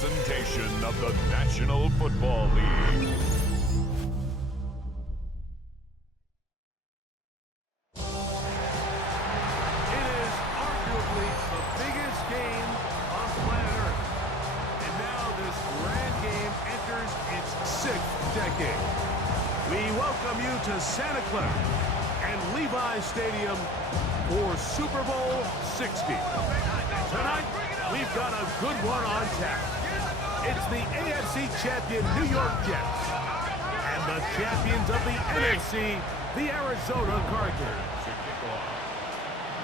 presentation of the National Football League. It is arguably the biggest game on planet Earth. And now this grand game enters its 6th decade. We welcome you to Santa Clara and Levi Stadium for Super Bowl 60. Tonight, we've got a good one on tap. It's the AFC champion New York Jets and the champions of the NFC, the Arizona Cardinals.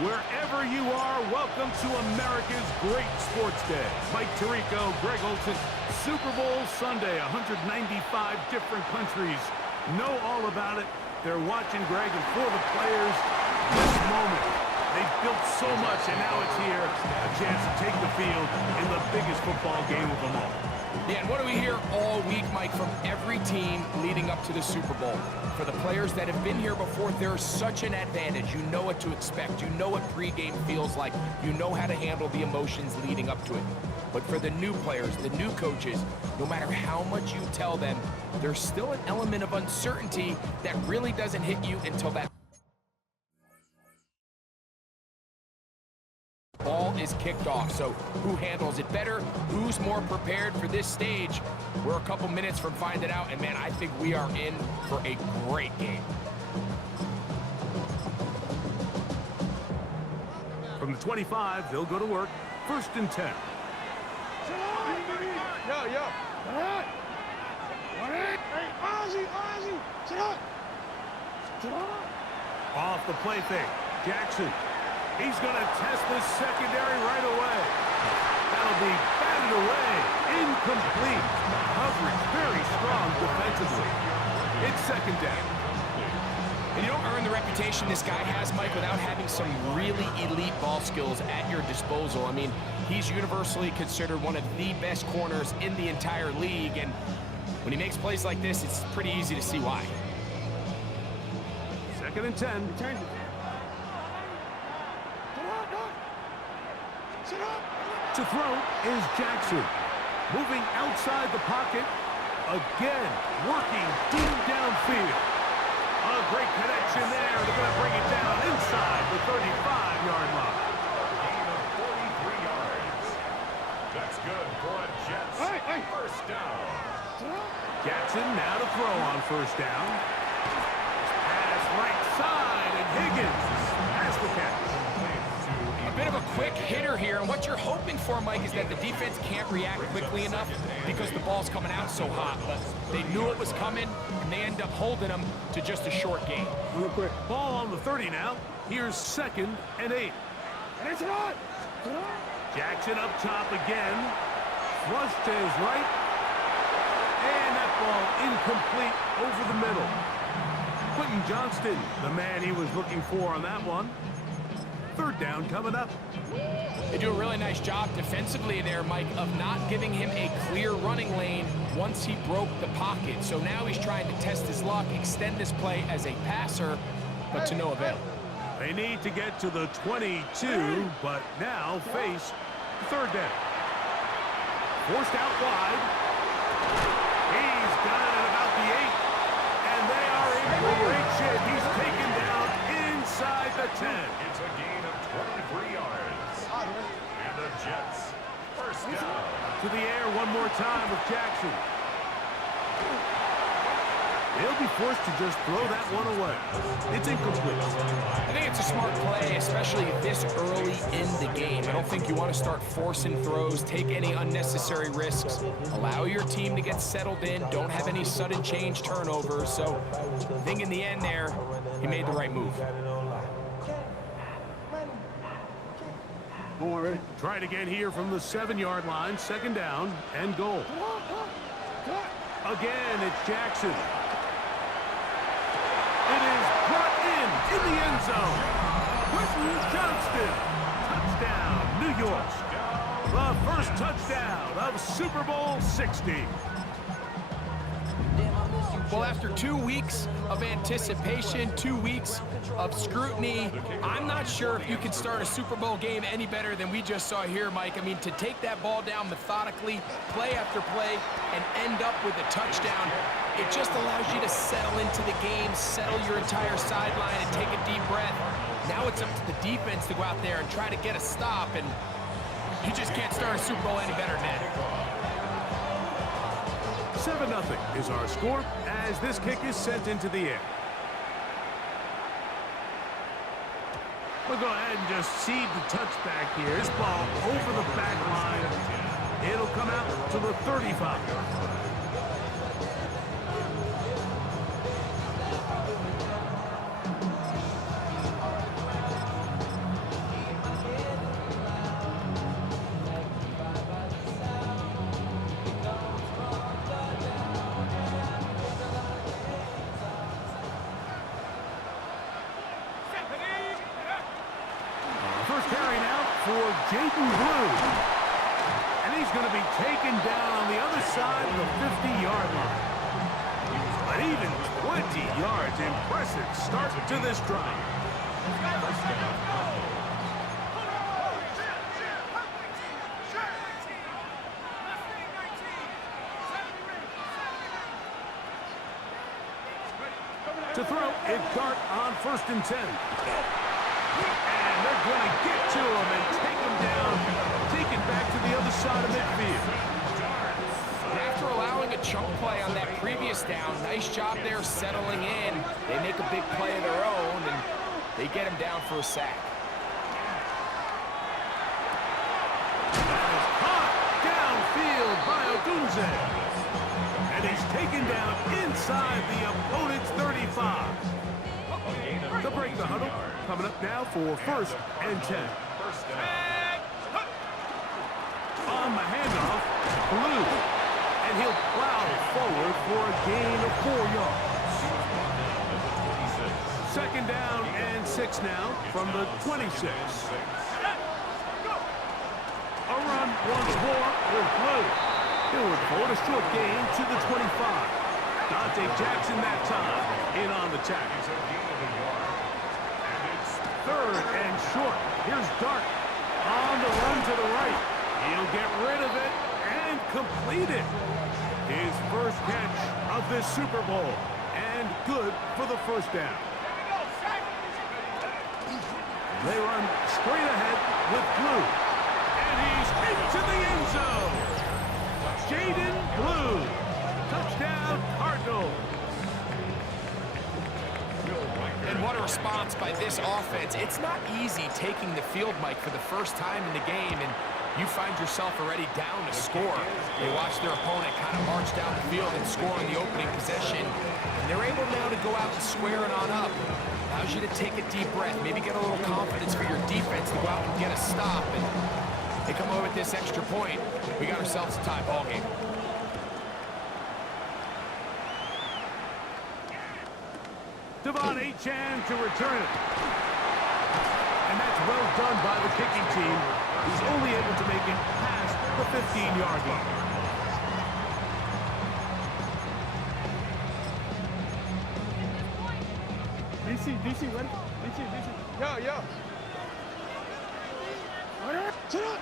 Wherever you are, welcome to America's great sports day. Mike Tirico, Greg Olson, Super Bowl Sunday, 195 different countries know all about it. They're watching, Greg, and for the players, this moment. They've built so much, and now it's here, a chance to take the field in the biggest football game of them all. Yeah, and what do we hear all week, Mike, from every team leading up to the Super Bowl? For the players that have been here before, there's such an advantage. You know what to expect. You know what pregame feels like. You know how to handle the emotions leading up to it. But for the new players, the new coaches, no matter how much you tell them, there's still an element of uncertainty that really doesn't hit you until that ball is kicked off. So who handles it better? Who's more prepared for this stage? We're a couple minutes from finding out, and man, I think we are in for a great game. From the 25, they'll go to work. 1st and 10. Off the play fake. Jackson. He's going to test this secondary right away. That'll be batted away. Incomplete. Coverage very strong defensively. It's 2nd down. And you don't earn the reputation this guy has, Mike, without having some really elite ball skills at your disposal. I mean, he's universally considered one of the best corners in the entire league, and when he makes plays like this, it's pretty easy to see why. 2nd and 10. To throw is Jackson. Moving outside the pocket. Again, working deep downfield. A great connection there. They're going to bring it down inside the 35-yard line. Gain of 43 yards. That's good for a Jets 1st down. Jackson now to throw on 1st down. Pass right side, and Higgins has the catch. A bit of a quick hitter here, and what you're hoping for, Mike, is that the defense can't react quickly enough because the ball's coming out so hot. But they knew it was coming, and they end up holding them to just a short gain. Real quick. Ball on the 30 now. Here's 2nd and 8. And it's on. Jackson up top again. Flush to his right. And that ball incomplete over the middle. Quentin Johnston, the man he was looking for on that one. 3rd down coming up. They do a really nice job defensively there, Mike, of not giving him a clear running lane once he broke the pocket. So now he's trying to test his luck, extend this play as a passer, but to no avail. They need to get to the 22, but now face 3rd down. Forced out wide. He's got it at about the 8, and they are in great shape. He's taken down inside the 10. It's a gain of 23 yards. And the Jets 1st down. To the air one more time with Jackson. They'll be forced to just throw that one away. It's incomplete. I think it's a smart play, especially this early in the game. I don't think you want to start forcing throws, take any unnecessary risks. Allow your team to get settled in. Don't have any sudden change turnovers. So I think in the end there, he made the right move. Try it again here from the 7-yard line. 2nd down and goal. Again, it's Jackson. It is brought in the end zone. Quentin Johnston. Touchdown, New York. The 1st touchdown of Super Bowl 60. Well, after 2 weeks of anticipation, 2 weeks of scrutiny, I'm not sure if you can start a Super Bowl game any better than we just saw here, Mike. I mean, to take that ball down methodically, play after play, and end up with a touchdown, it just allows you to settle into the game, settle your entire sideline, and take a deep breath. Now it's up to the defense to go out there and try to get a stop, and you just can't start a Super Bowl any better than that. 7-0 is our score as this kick is sent into the air. We'll go ahead and just seed the touchback here. This ball over the back line. It'll come out to the 35. First carry now for Jaden Blue. And he's going to be taken down on the other side of the 50-yard line. But even 20 yards, impressive start to this drive. To throw, it's Dart on 1st and 10. And they're going to get to him and take him down, take it back to the other side of midfield. And after allowing a chunk play on that previous down, nice job there settling in. They make a big play of their own, and they get him down for a sack. That is caught downfield by Odunze. And he's taken down inside the opponent's 35. To break the huddle, coming up now for 1st and 10. On the handoff, Blue, and he'll plow forward for a gain of 4 yards. 2nd down and 6 now from the 26. A run once more with Blue. He'll report a short gain to the 25. Dante Jackson that time in on the tackle. 3rd and short. Here's Dart on the run to the right. He'll get rid of it and complete it. His first catch of this Super Bowl, and good for the 1st down. They run straight ahead with Blue, and he's into the end zone. Jaden Blue, touchdown Cardinals. And what a response by this offense. It's not easy taking the field, Mike, for the first time in the game, and you find yourself already down to score. You watch their opponent kind of march down the field and score in the opening possession, and they're able now to go out and square it on up. Allows you to take a deep breath, maybe get a little confidence for your defense to go out and get a stop, and they come over with this extra point. We got ourselves a tie ball game. Devon Achane to return it. And that's well done by the kicking team. He's only able to make it past the 15-yard line. DC, ready? DC. Yo. All right, sit up.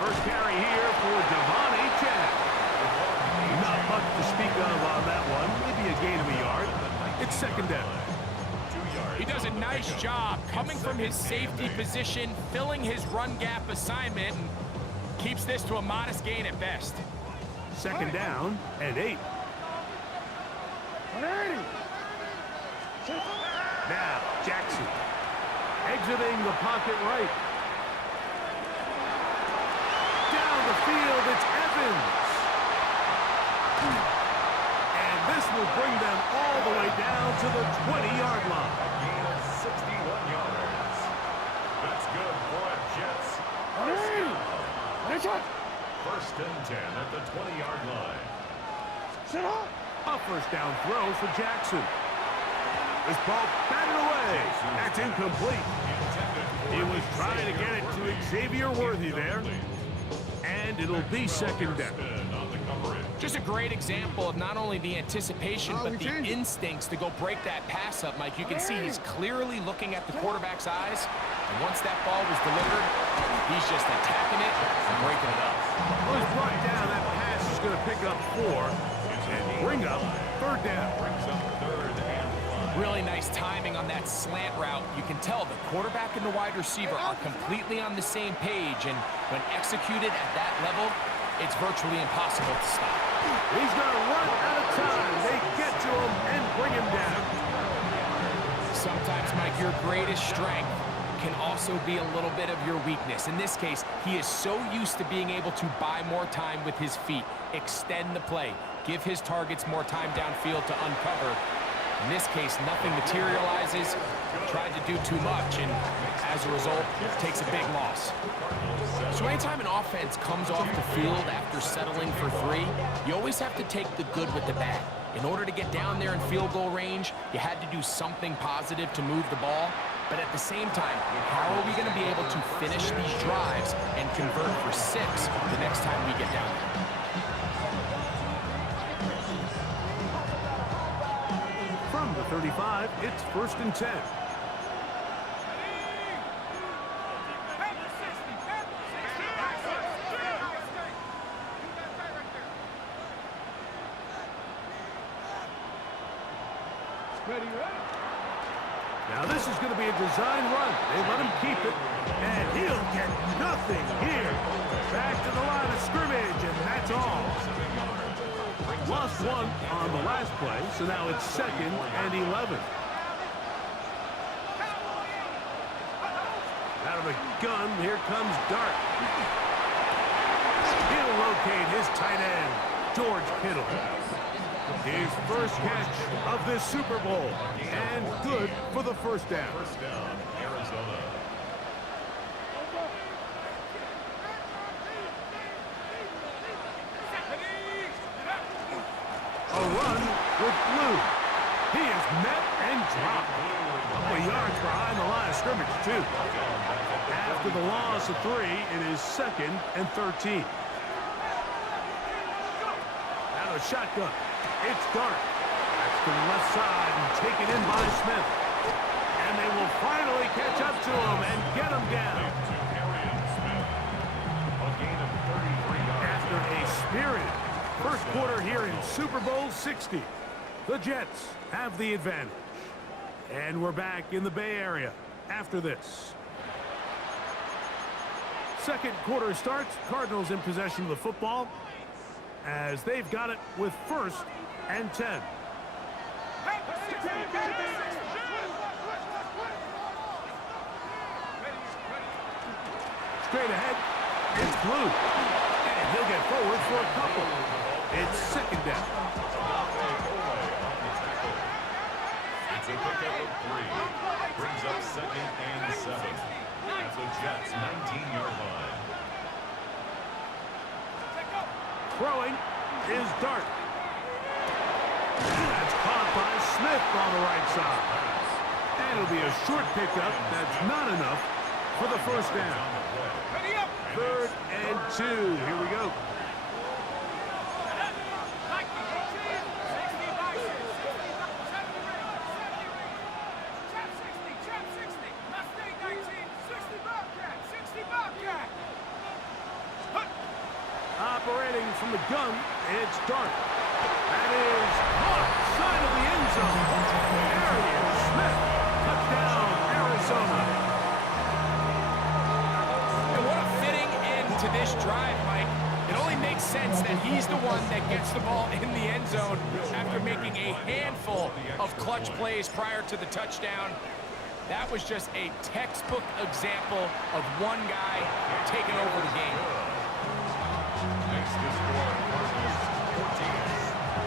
First carry here for Devon Achane. Not much to speak of on that one. Maybe a gain of a yard. It's 2nd down. He does a nice job coming from his safety position, filling his run gap assignment, and keeps this to a modest gain at best. 2nd down and 8. Now, Jackson exiting the pocket right. Down the field, it's Evans. And this will bring them all the way down to the 20-yard line. 61 yards. That's good for a Jets. First and 10 at the 20-yard line. A 1st down throw for Jackson. This ball batted away. That's incomplete. He was trying to get it to Xavier Worthy there. And it'll be 2nd down. On the coverage. Just a great example of not only the anticipation, but the instincts to go break that pass up, Mike. You can see he's clearly looking at the quarterback's eyes. And once that ball was delivered, he's just attacking it and breaking it up. Well, he's brought down. That pass is going to pick up 4 and bring up 3rd down. Really nice timing on that slant route. You can tell the quarterback and the wide receiver are completely on the same page, and when executed at that level, it's virtually impossible to stop. He's going to run out of time. They get to him and bring him down. Sometimes, Mike, your greatest strength can also be a little bit of your weakness. In this case, he is so used to being able to buy more time with his feet, extend the play, give his targets more time downfield to uncover. In this case, nothing materializes, tried to do too much, and as a result, takes a big loss. So anytime an offense comes off the field after settling for 3, you always have to take the good with the bad. In order to get down there in field goal range, you had to do something positive to move the ball. But at the same time, how are we going to be able to finish these drives and convert for 6 the next time we get down there? From the 35, it's 1st and 10. Now this is going to be a design run. They let him keep it, and he'll get nothing here. Back to the line of scrimmage, and that's all. Lost 1 on the last play, so now it's 2nd and 11. Out of the gun, here comes Dart. He'll locate his tight end, George Kittle. His first catch of this Super Bowl, and good for the 1st down. First down, Arizona. A run with Blue. He is met and dropped. A couple of yards behind the line of scrimmage, too. After the loss of 3, it is 2nd and 13. Out of the shotgun. It's Dart. That's to the left side and taken in by Smith. And they will finally catch up to him and get him down. After a spirited first quarter here in Super Bowl 60, the Jets have the advantage. And we're back in the Bay Area after this. Second quarter starts. Cardinals in possession of the football as they've got it with 1st and 10. Straight ahead, it's Blue. And he'll get forward for a couple. It's 2nd down. It's a pickup of 3. Brings up 2nd and 7. At the Jets' 19-yard line. Throwing is Dart. That's caught by Smith on the right side. And it'll be a short pickup. That's not enough for the 1st down. 3rd and 2. Here we go. Operating from the gun, it's Dart. That is caught side of the end zone. There he is, Smith. Touchdown, Arizona. And what a fitting end to this drive, Mike. It only makes sense that he's the one that gets the ball in the end zone after making a handful of clutch plays prior to the touchdown. That was just a textbook example of one guy taking over the game. Next to score, Cardinals 14,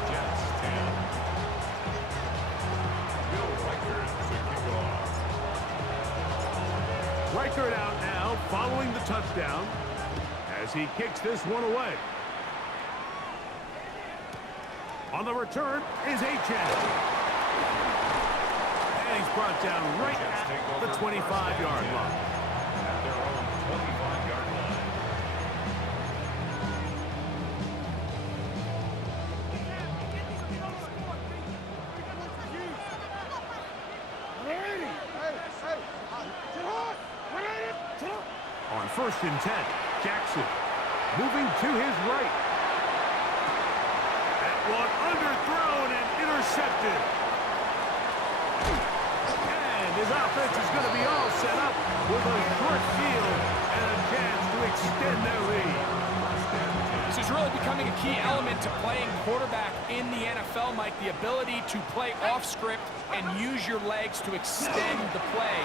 Jets 10. Bill Reichard to kick off. Reichard out now, following the touchdown, as he kicks this one away. On the return is Achane. And he's brought down right at the 25-yard line. At their own 25-yard line. First and 10. Jackson moving to his right. That one underthrown and intercepted. And his offense is going to be all set up with a short field and a chance to extend their lead. This is really becoming a key element to playing quarterback in the NFL, Mike, the ability to play off script and use your legs to extend the play.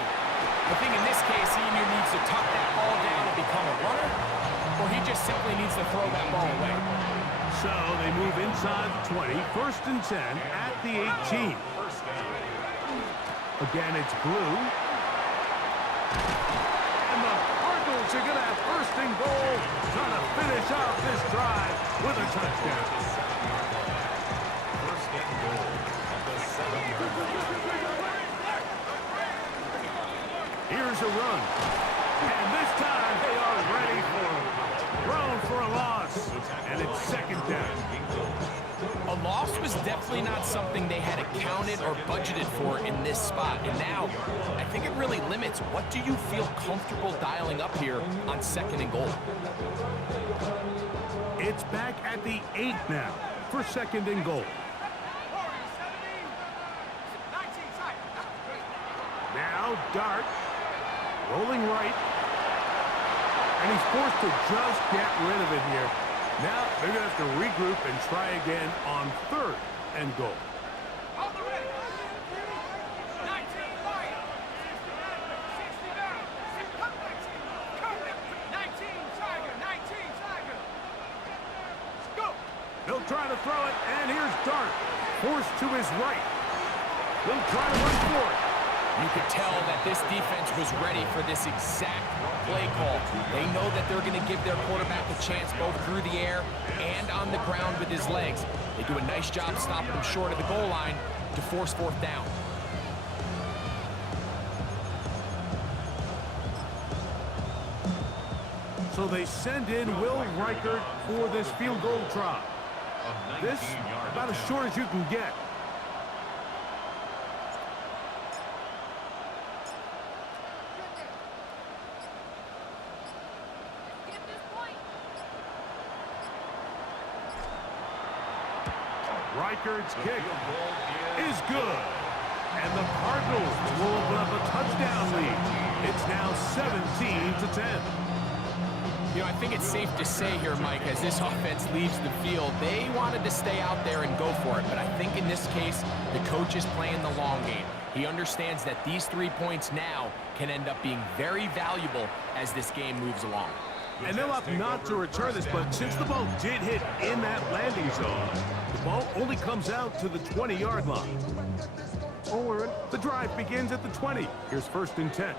I think in this case, he either needs to tuck that ball down and become a runner, or he just simply needs to throw that ball away. So they move inside the 20, first and 10 at the 18. Again, it's blue. And the Cardinals are going to have first and goal, trying to finish off this drive with a touchdown. First and goal at the 7-yard line. Here's a run. And this time they are ready for it. Thrown for a loss. And it's second down. A loss was definitely not something they had accounted or budgeted for in this spot. And now, I think it really limits what do you feel comfortable dialing up here on second and goal. It's back at the 8 now for second and goal. Now Dart rolling right. And he's forced to just get rid of it here. Now they're going to have to regroup and try again on third and goal. He'll try to throw it, and here's Dart. Forced to his right. He'll try to run for it. You could tell that this defense was ready for this exact play call. They know that they're going to give their quarterback a chance both through the air and on the ground with his legs. They do a nice job stopping him short of the goal line to force fourth down. So they send in Will Reichert for this field goal try. This, about as short as you can get. Reichert's kick is good. And the Cardinals will open up a touchdown lead. It's now 17-10. You know, I think it's safe to say here, Mike, as this offense leaves the field, they wanted to stay out there and go for it. But I think in this case, the coach is playing the long game. He understands that these 3 points now can end up being very valuable as this game moves along. And they'll opt not to return this, but since the ball did hit in that landing zone, the ball only comes out to the 20-yard line. The drive begins at the 20. Here's first and 10.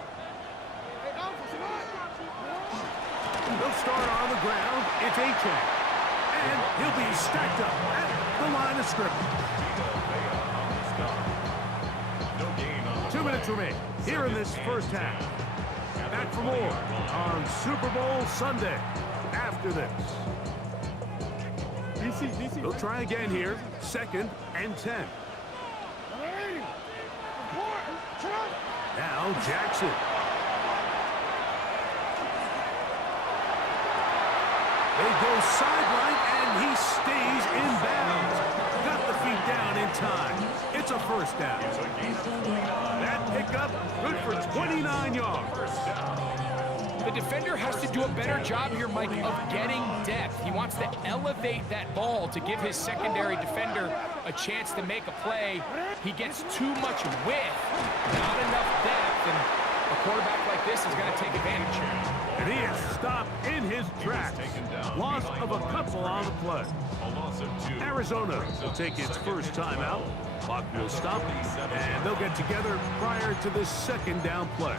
They'll start on the ground. It's A-Chain. And he'll be stacked up at the line of scrimmage. 2 minutes remain here in this first half. Back for more on Super Bowl Sunday after this. They'll try again here. Second and 10. Now Jackson. They go sideline, and he stays in bounds. Got the feet down in time. It's a first down. That pickup, good for 29 yards. The defender has to do a better job here, Mike, of getting depth. He wants to elevate that ball to give his secondary defender a chance to make a play. He gets too much width, not enough depth, and a quarterback like this is going to take advantage. And he is stopped in his tracks. Loss of a couple on the play. Arizona will take its first timeout. Clock will stop, and they'll get together prior to this second down play.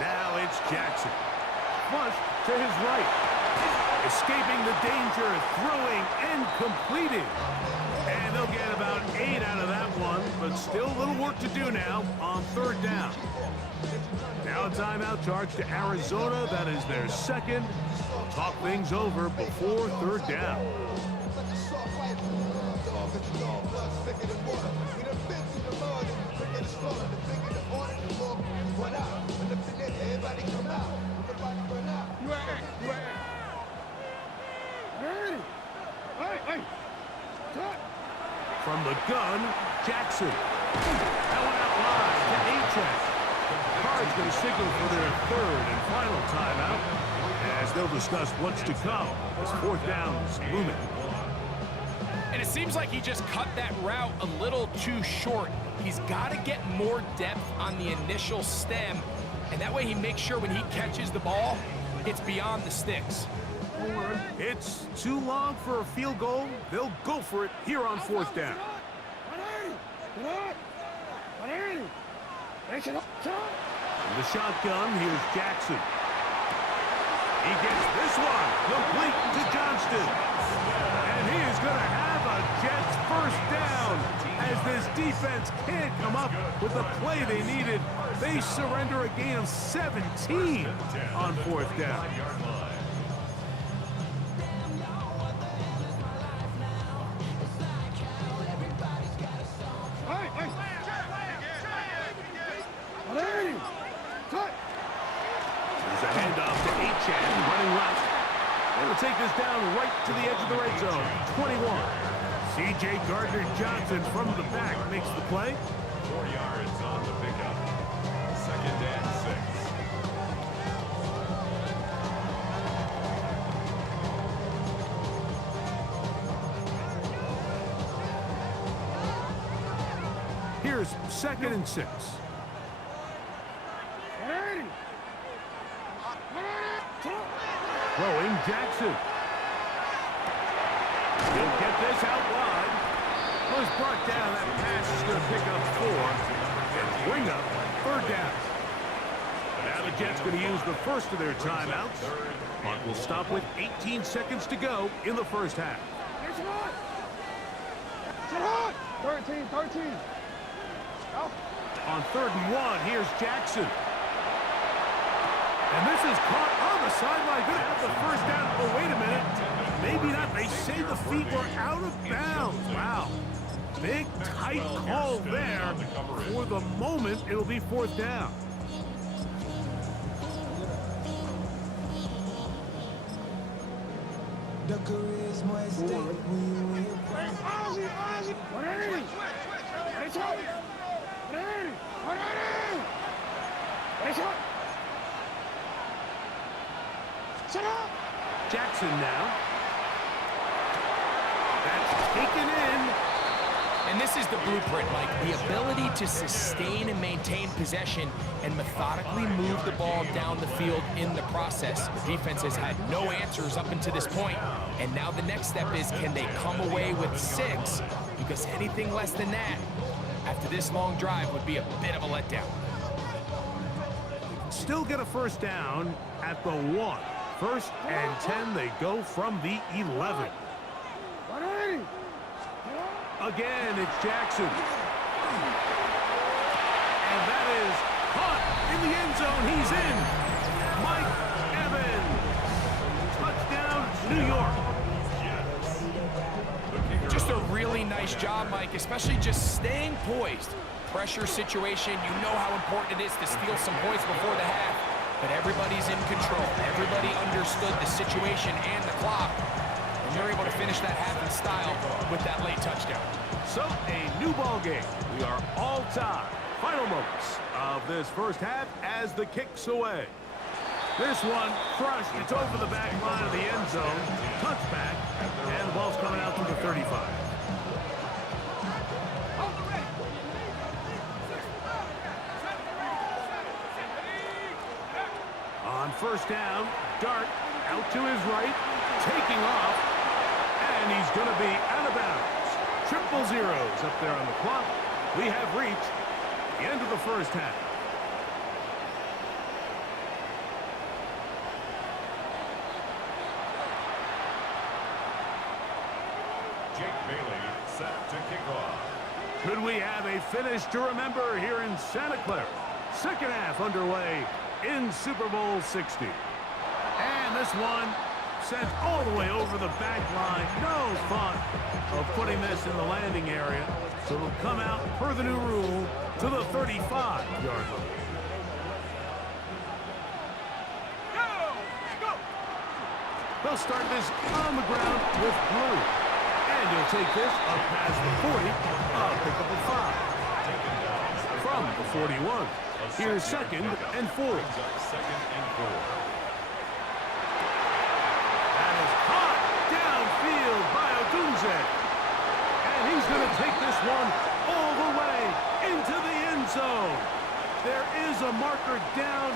Now it's Jackson. Flush to his right. Escaping the danger, throwing, and completing. And they'll get about 8 out of that one, but still a little work to do now on third down. Now a timeout charge to Arizona. That is their second. They'll talk things over before third down. From the gun, Jackson. That one out wide to A-check. Cards going to signal for their third and final timeout as they'll discuss what's to come as fourth down is looming. And it seems like he just cut that route a little too short. He's got to get more depth on the initial stem, and that way he makes sure when he catches the ball, it's beyond the sticks. It's too long for a field goal. They'll go for it here on fourth down. In the shotgun, here's Jackson. He gets this one complete to Johnston. And he is going to have a Jets first down as this defense can't come up with the play they needed. They surrender a gain of 17 on fourth down. There's a handoff to Achan, running left. They will take this down right to the edge of the red zone. 21. C.J. Gardner-Johnson from the back makes the play. 4 yards on the pickup. Second and 6. Here's second and 6. Throwing Jackson. He'll get this out wide. Was brought down. That pass is going to pick up 4 and bring up third down. Now the Jets going to use the first of their timeouts. Clock will stop with 18 seconds to go in the first half. 13. On third and 1, here's Jackson. And this is caught on the sideline. Going to have the first down. Oh, wait a minute. Maybe not. They say the feet were out of bounds. Wow. Big, tight call there. For the moment, it'll be fourth down. Jackson now. That's taken in. And this is the blueprint, Mike. The ability to sustain and maintain possession and methodically move the ball down the field in the process. The defense has had no answers up until this point, and now the next step is, can they come away with 6? Because anything less than that, after this long drive, would be a bit of a letdown. Still get a first down at the 1. First and 10, they go from the 11. Again, it's Jackson. And that is caught in the end zone. He's in. Mike Evans. Touchdown, New York. Just a really nice job, Mike, especially just staying poised. Pressure situation, you know how important it is to steal some points before the half, but everybody's in control. Everybody understood the situation and the clock, and they're able to finish that half in style with that late touchdown. So, a new ball game. We are all tied. Final moments of this first half as the kick's away. This one crushed. It's over the back line of the end zone. Touchback, and the ball's coming out to the 35. On first down, Dart out to his right, taking off, and he's going to be out of bounds. Triple zeros up there on the clock. We have reached the end of the first half. to kick off. Could we have a finish to remember here in Santa Clara? Second half underway in Super Bowl 60. And this one sent all the way over the back line. No thought of putting this in the landing area. So it'll come out per the new rule to the 35-yard line. They'll start this on the ground with Blue. And he'll take this up past the 40, pick up a 5. From the 41. Here's 2nd and 4. Second and 4. That is caught downfield by Odunze. And he's going to take this one all the way into the end zone. There is a marker down.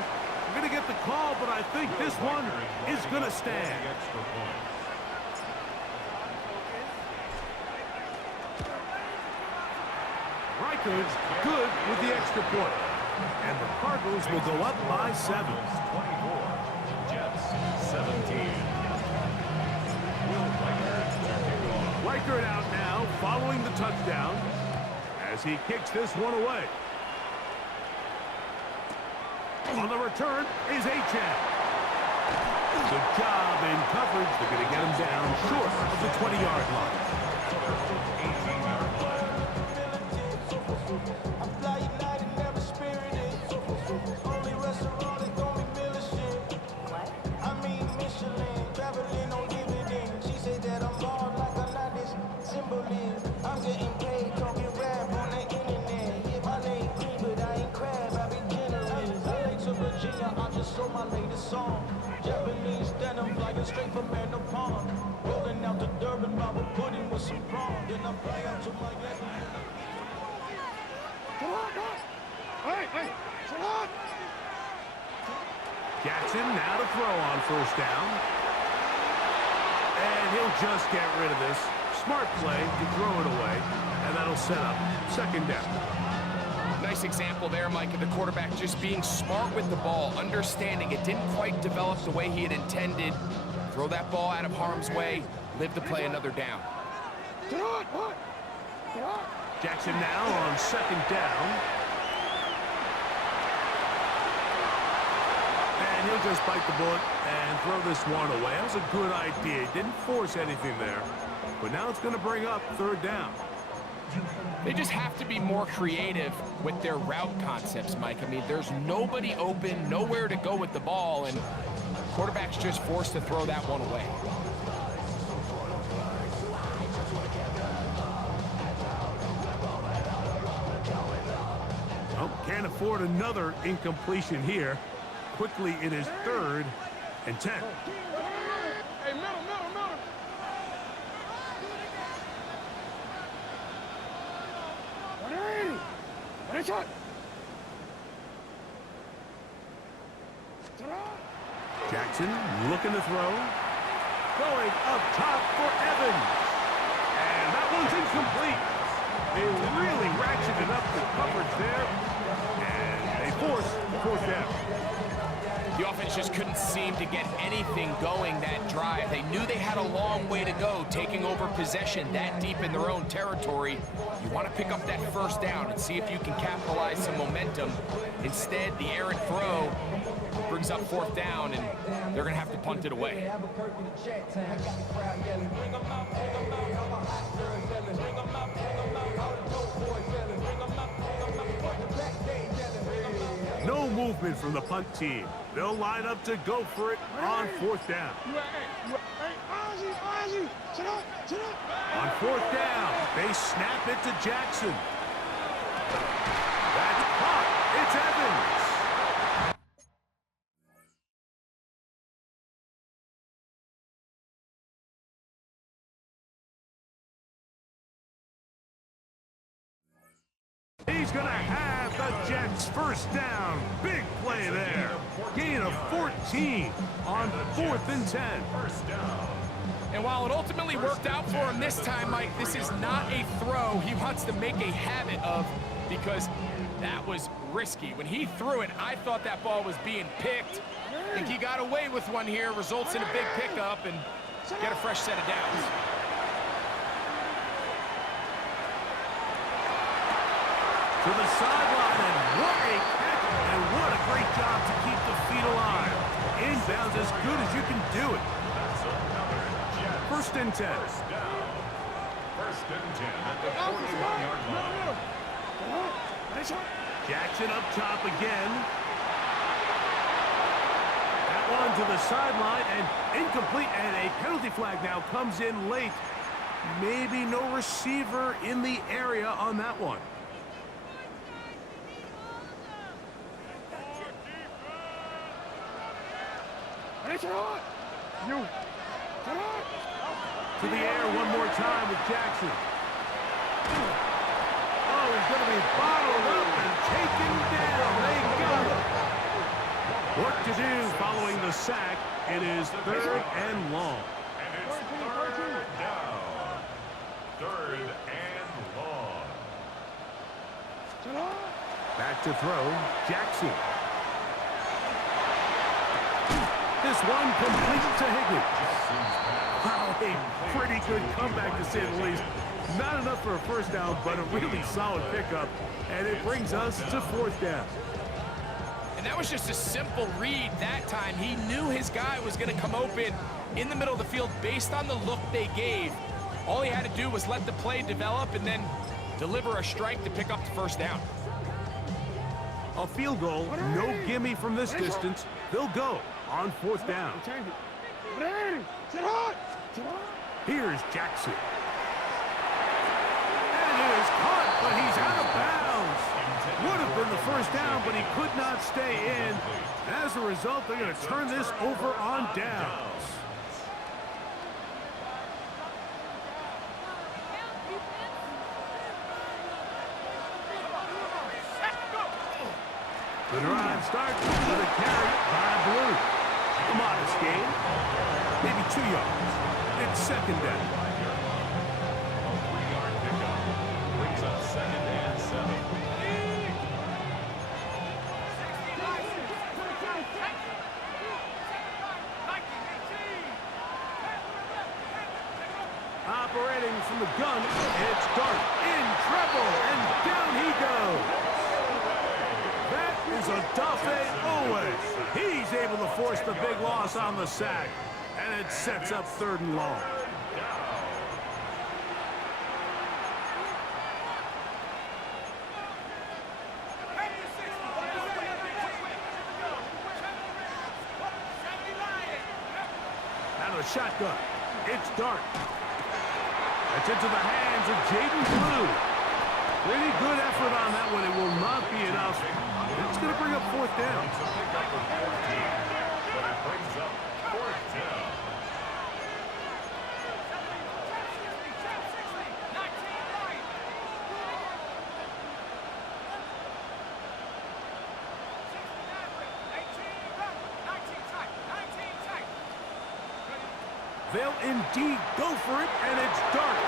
We're going to get the call, but I think this one is going to stand. Reichard's good with the extra point. And the Cardinals will go up by 7. 24. Jets 17. Reichard out now following the touchdown as he kicks this one away. On the return is Achane. Good job in coverage. They're going to get him down short of the 20-yard line. 18-yard line. I'm getting paid, talking rap on the internet. Yeah, my name green, but I ain't crab, I be generous. LA to Virginia, I just sold my latest song. Japanese denim, flying straight from Manapon. Rolling out to Durban, Bible pudding with some prawn. Then I fly out to Miami. Hey, sit up! Jackson now to throw on first down. And he'll just get rid of this. Smart play to throw it away, and that'll set up 2nd down. Nice example there, Mike, of the quarterback just being smart with the ball, understanding it didn't quite develop the way he had intended. Throw that ball out of harm's way, live to play another down. Jackson now on 2nd down. And he'll just bite the bullet and throw this one away. That was a good idea. He didn't force anything there. But now it's going to bring up 3rd down. They just have to be more creative with their route concepts, Mike. I mean, there's nobody open, nowhere to go with the ball, and quarterback's just forced to throw that one away. Oh, can't afford another incompletion here. Quickly, it is 3rd and 10. Hey, middle. 180. Jackson looking to throw. Going up top for Evans. And that one's incomplete. They really ratcheted up the coverage there. And they force the 4th down. The offense just couldn't seem to get anything going that drive. They knew they had a long way to go, taking over possession that deep in their own territory. You want to pick up that 1st down and see if you can capitalize some momentum. Instead, the errant throw brings up 4th down, and they're going to have to punt it away. No movement from the punt team. They'll line up to go for it on 4th down. Hey, Ozzy, sit up. On 4th down, they snap it to Jackson. That's caught. It's Evans. He's going to have the Jets 1st down. Big play there. Gain of 14 on 4th and 10. 1st down. And while it ultimately worked out for him this time, Mike, this is not a throw he wants to make a habit of, because that was risky. When he threw it, I thought that ball was being picked. I think he got away with one here, results in a big pickup, and get a fresh set of downs. To the sideline, and what a catch, and what a great job to keep the feet alive. Inbounds as good as you can do it. That's another Jets. First and 10. First down. First and 10 at the 41-yard line. Jackson up top again. That one to the sideline, and incomplete, and a penalty flag now comes in late. Maybe no receiver in the area on that one. To the air one more time with Jackson. Oh, he's going to be bottled up and taken down. They got him. Work to do following the sack. It is third and long. And it's third down. Third and long. Back to throw, Jackson. This one complete to Higgins. Wow, a pretty good comeback to say the least. Not enough for a first down, but a really solid pickup. And it brings us to fourth down. And that was just a simple read that time. He knew his guy was going to come open in the middle of the field based on the look they gave. All he had to do was let the play develop and then deliver a strike to pick up the first down. A field goal, no gimme from this distance. They'll go on fourth down. Here's Jackson. And it is caught, but he's out of bounds. Would have been the first down, but he could not stay in. As a result, they're going to turn this over on downs. The drive starts with a carry by Blue. A modest gain, maybe 2 yards. It's second down. A 3-yard pickup brings up second and 7. Operating from the gun, it's Dart in trouble, and down he goes. That is a Dafe Owe. He's able to force the big loss on the sack, and it sets up third and long. Out of the shotgun, it's Dart. That's into the hands of Jaden Blue. Pretty good effort on that one. It will not be enough. It's going to bring up fourth down. It's a pickup of 14, but it brings up fourth down. They'll indeed go for it, and it's Dart.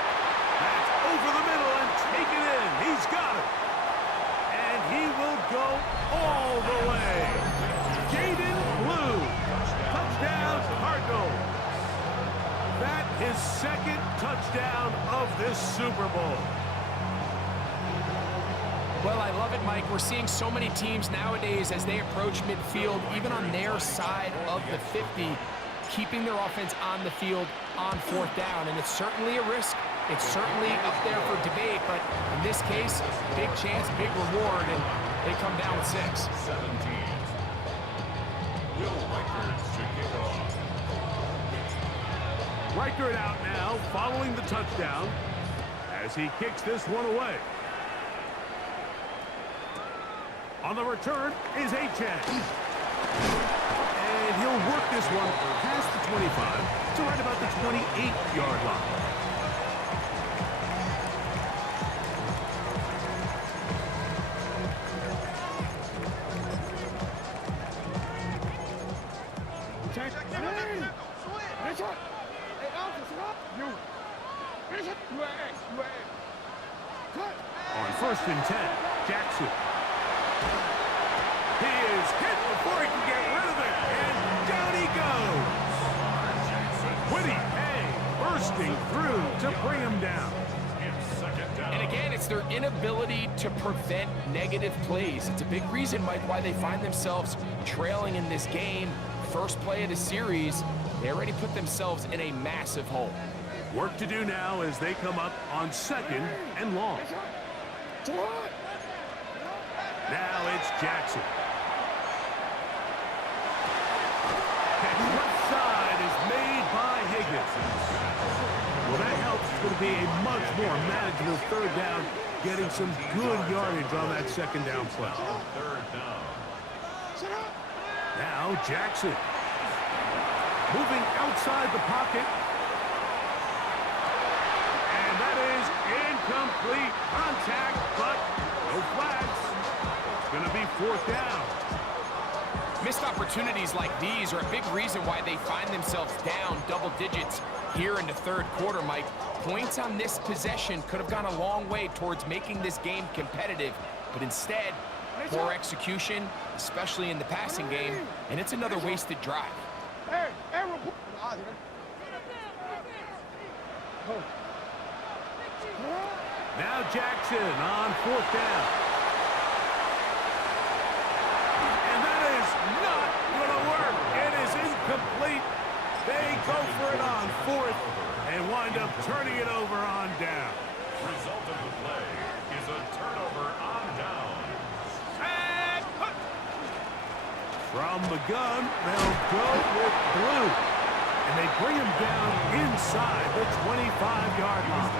That's over the middle and taken in. He's got it. And he will go all the way. Jaden Blue. Touchdown, Cardinals. That is second touchdown of this Super Bowl. Well, I love it, Mike. We're seeing so many teams nowadays as they approach midfield, even on their side of the 50, keeping their offense on the field on fourth down. And it's certainly a risk. It's certainly up there for debate, but in this case, big chance, big reward, and they come down with 6. 17. Will Reichert to kick off. Reichert out now, following the touchdown, as he kicks this one away. On the return is Achane. And he'll work this one past the 25 to right about the 28-yard line. On first and 10, Jackson. He is hit before he can get rid of it, and down he goes. Whitty Hay bursting through to bring him down. It's second down. And again, it's It's their inability to prevent negative plays. It's a big reason, Mike, why they find themselves trailing in this game. First play of the series, they already put themselves in a massive hole. Work to do now as they come up on 2nd and long. Now it's Jackson. Catch left side is made by Higgins. Well, that helps. It's going to be a much more manageable 3rd down, getting some good yardage on that 2nd down play. 3rd down. Now Jackson. Moving outside the pocket. And that is incomplete contact, but no flags. It's going to be 4th down. Missed opportunities like these are a big reason why they find themselves down double digits here in the 3rd quarter, Mike. Points on this possession could have gone a long way towards making this game competitive, but instead, poor execution, especially in the passing game, and it's another wasted drive. Now Jackson on 4th down. And that is not going to work. It is incomplete. They go for it on 4th and wind up turning it over on down. Result of the play is a turnover on down. And from the gun, they'll go with Blue. And they bring him down inside the 25-yard line.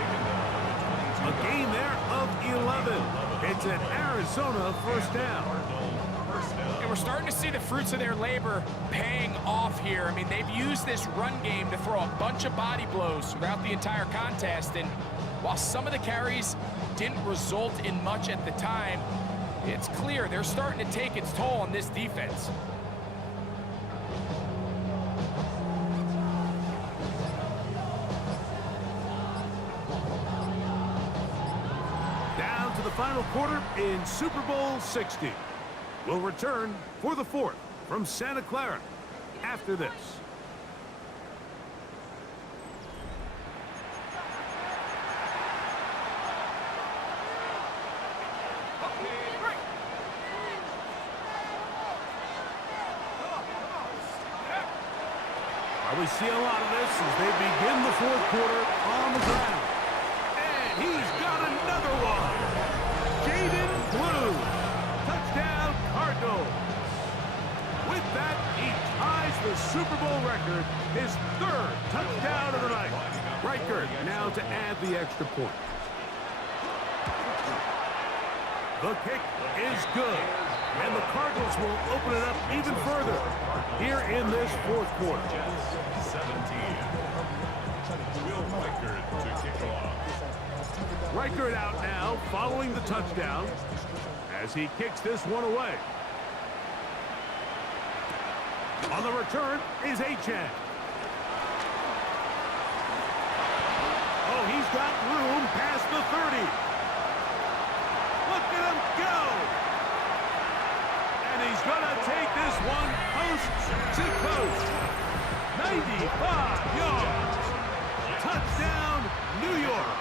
A gain there of 11. It's an Arizona 1st down. And we're starting to see the fruits of their labor paying off here. I mean, they've used this run game to throw a bunch of body blows throughout the entire contest. And while some of the carries didn't result in much at the time, it's clear they're starting to take its toll on this defense. Down to the final quarter in Super Bowl 60. We'll return for the 4th from Santa Clara after this. We see a lot of this as they begin the 4th quarter on the ground. And he's got another one. Jaden Blue. Touchdown, Cardinals. With that, he ties the Super Bowl record, his 3rd touchdown of the night. Reichert now to add the extra point. The kick is good, and the Cardinals will open it up even further here in this 4th quarter. 17. Will Reichert to kick off. Reichert out now, following the touchdown, as he kicks this one away. On the return is Achane. Oh, he's got room past the 30. Look at him go! And he's going to take this one coast to coast. 95 yards. Touchdown, New York.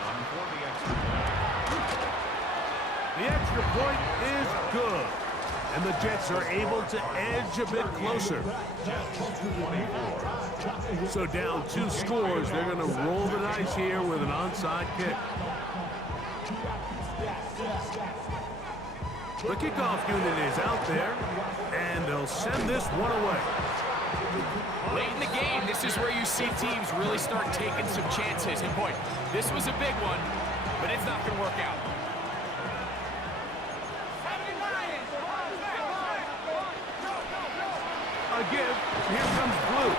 The extra point is good. And the Jets are able to edge a bit closer. So down 2 scores, they're going to roll the dice here with an onside kick. The kickoff unit is out there, and they'll send this one away. Late in the game, this is where you see teams really start taking some chances. And boy, this was a big one, but it's not going to work out. A give. Here comes Blue.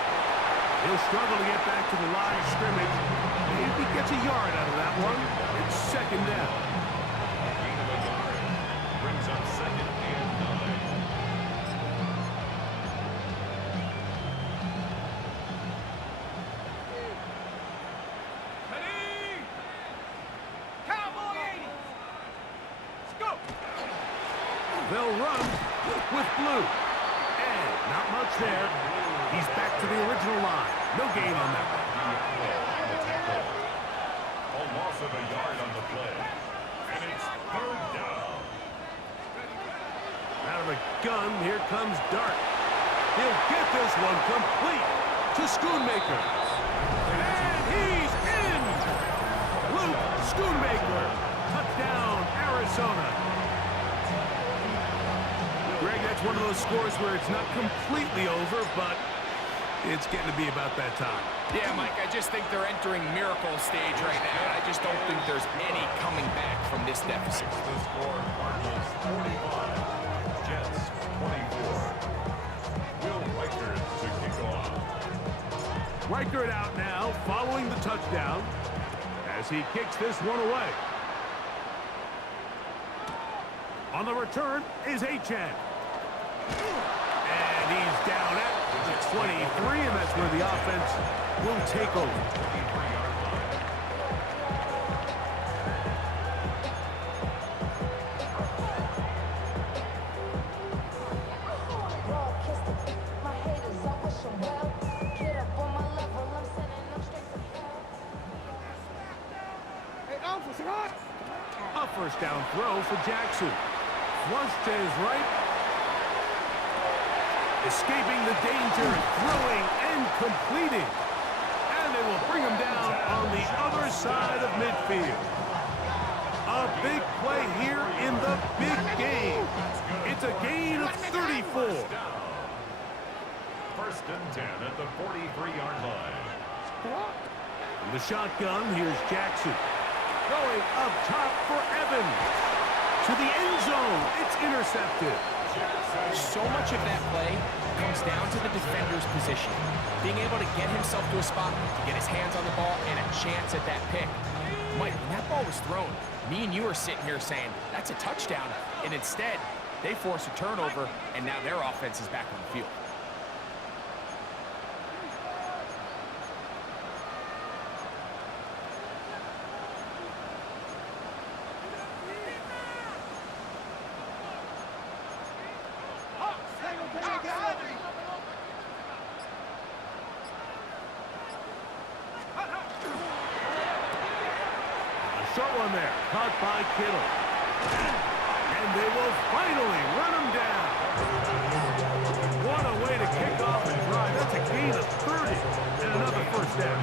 He'll struggle to get back to the line of scrimmage. Maybe gets a yard out of that one. It's 2nd down. Gain of a yard. Brings up 2nd and 9. They'll run with Blue. And not much there. He's back to the original line. No gain on that one. A loss of a yard on the play. And it's gun. Here comes Dart. He'll get this one complete to Schoonmaker. And he's in! Luke Schoonmaker. Touchdown, Arizona. Greg, that's one of those scores where it's not completely over, but it's getting to be about that time. Yeah, Mike, I just think they're entering miracle stage right now, and I just don't think there's any coming back from this deficit. The score, Cardinals 45, Jets 24. Will Reichert to kick off. Reichert out now, following the touchdown, as he kicks this one away. On the return is Achane. And he's down at the 23, and that's where the offense will take over. 23-yard line. Hey, Alpha, sit up. A first down throw for Jackson. Flush to his right. Escaping the danger, throwing and completing. And they will bring him down on the other side of midfield. A big play here in the big game. It's a gain of 34. First and 10 at the 43-yard line. From the shotgun, here's Jackson. Going up top for Evans. To the end zone, it's intercepted. So much of that play comes down to the defender's position. Being able to get himself to a spot, to get his hands on the ball, and a chance at that pick. Mike, when that ball was thrown, me and you are sitting here saying, that's a touchdown. And instead, they force a turnover, and now their offense is back on the field. Short one there, caught by Kittle. And they will finally run him down. What a way to kick off and drive. That's a gain of 30 and another first down.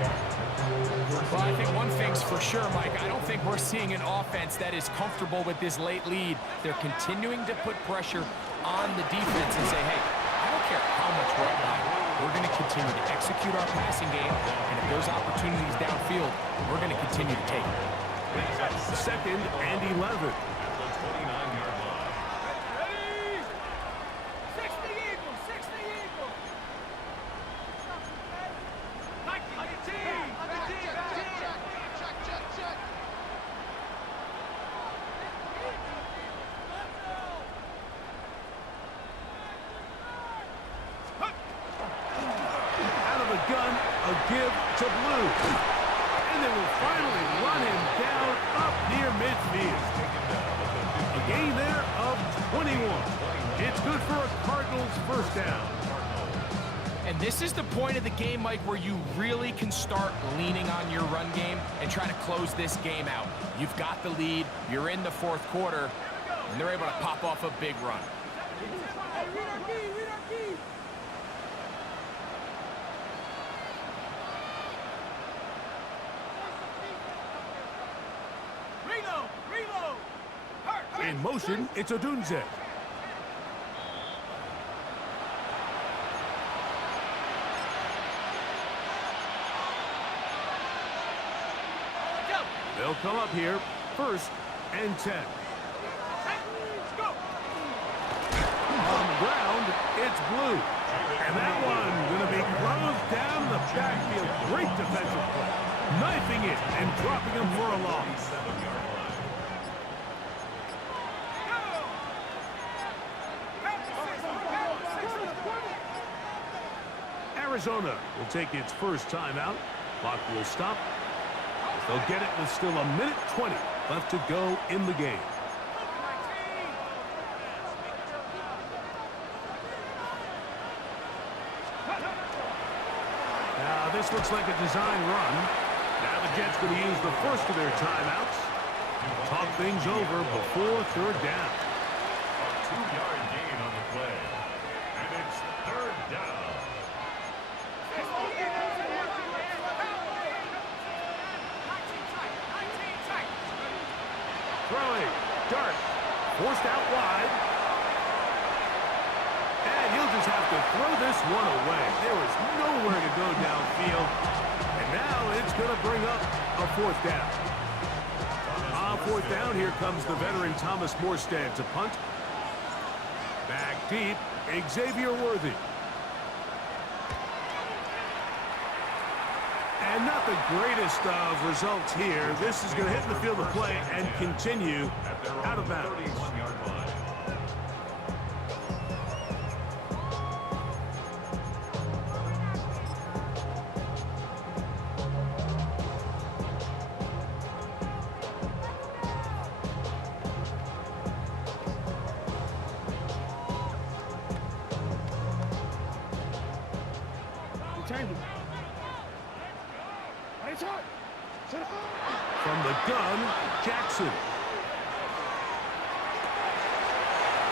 Well, I think one thing's for sure, Mike. I don't think we're seeing an offense that is comfortable with this late lead. They're continuing to put pressure on the defense and say, hey, I don't care how much we're up by. We're going to continue to execute our passing game, and if there's opportunities downfield, we're going to continue to take it. Second and 11. At the 29-yard line. Ready? 60 Eagles, 60 Eagles. Like the team. Check. Out of the gun, a give to Blue. And they will finally run him down up near midfield. A gain there of 21. It's good for a Cardinals first down. And this is the point of the game, Mike, where you really can start leaning on your run game and try to close this game out. You've got the lead, you're in the fourth quarter, and they're able to pop off a big run. Hey, read our key. Reload. In motion, it's Odunze. They'll come up here, first and 10. Let's go. On the ground, it's Blue. And that one going to be closed down the backfield. Great defensive play. Knifing it and dropping him for a loss. 7-yard line. Arizona will take its first timeout. Clock will stop. They'll get it with still a minute 20 left to go in the game. Now this looks like a design run. Now the Jets going to use the first of their timeouts. Talk things over before third down. A 2-yard gain on the play. And it's third down. Throwing. Dart. Forced out wide. And he'll just have to throw this one away. There is nowhere to go downfield. And now it's going to bring up a fourth down. On fourth down, here comes the veteran Thomas Morstead to punt. Back deep, Xavier Worthy. And not the greatest of results here. This is going to hit the field of play and continue out of bounds. 31-yard line. From the gun, Jackson.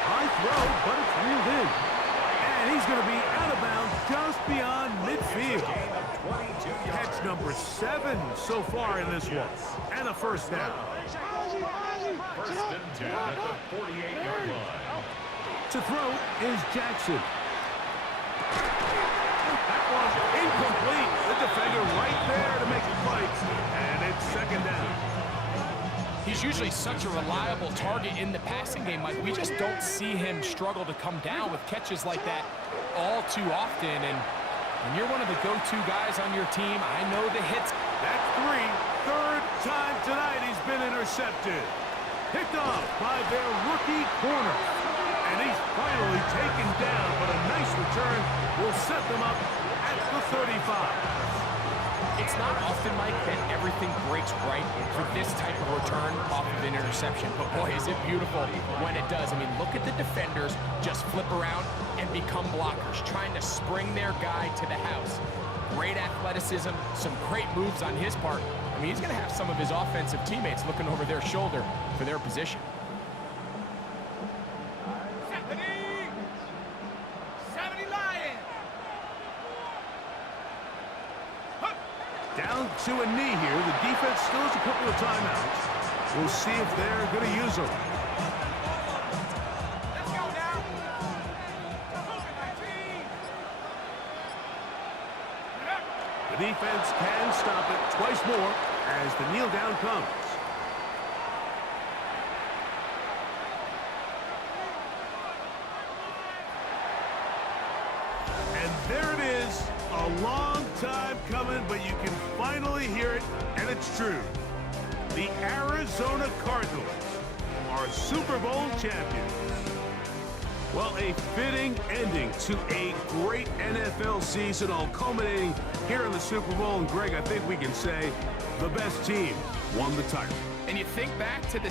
High throw, but it's reeled in. And he's going to be out of bounds just beyond midfield. Catch number 7 so far in this one. And a first down. First and 10 at the 48-yard line. To throw is Jackson. That was incomplete. The defender right there to make the play. And it's second down. He's usually such a reliable target in the passing game, Mike. We just don't see him struggle to come down with catches like that all too often. And when you're one of the go-to guys on your team, I know the hits. That's 3. Third time tonight he's been intercepted. Picked off by their rookie corner. And he's finally taken down, but a nice return will set them up at the 35. It's not often, Mike, that everything breaks right for this type of return off of an interception. But boy, is it beautiful when it does. I mean, look at the defenders just flip around and become blockers, trying to spring their guy to the house. Great athleticism, some great moves on his part. I mean, he's going to have some of his offensive teammates looking over their shoulder for their position. 70 Lions. Down to a knee here. The defense still has a couple of timeouts. We'll see if they're going to use them. Let's go now. COVID-19. The defense can stop it twice more as the kneel down comes. And there it is. A long time coming, but you can finally hear it, and it's true. The Arizona Cardinals are Super Bowl champions. Well, a fitting ending to a great NFL season, all culminating here in the Super Bowl. And Greg, I think we can say the best team won the title. And you think back to the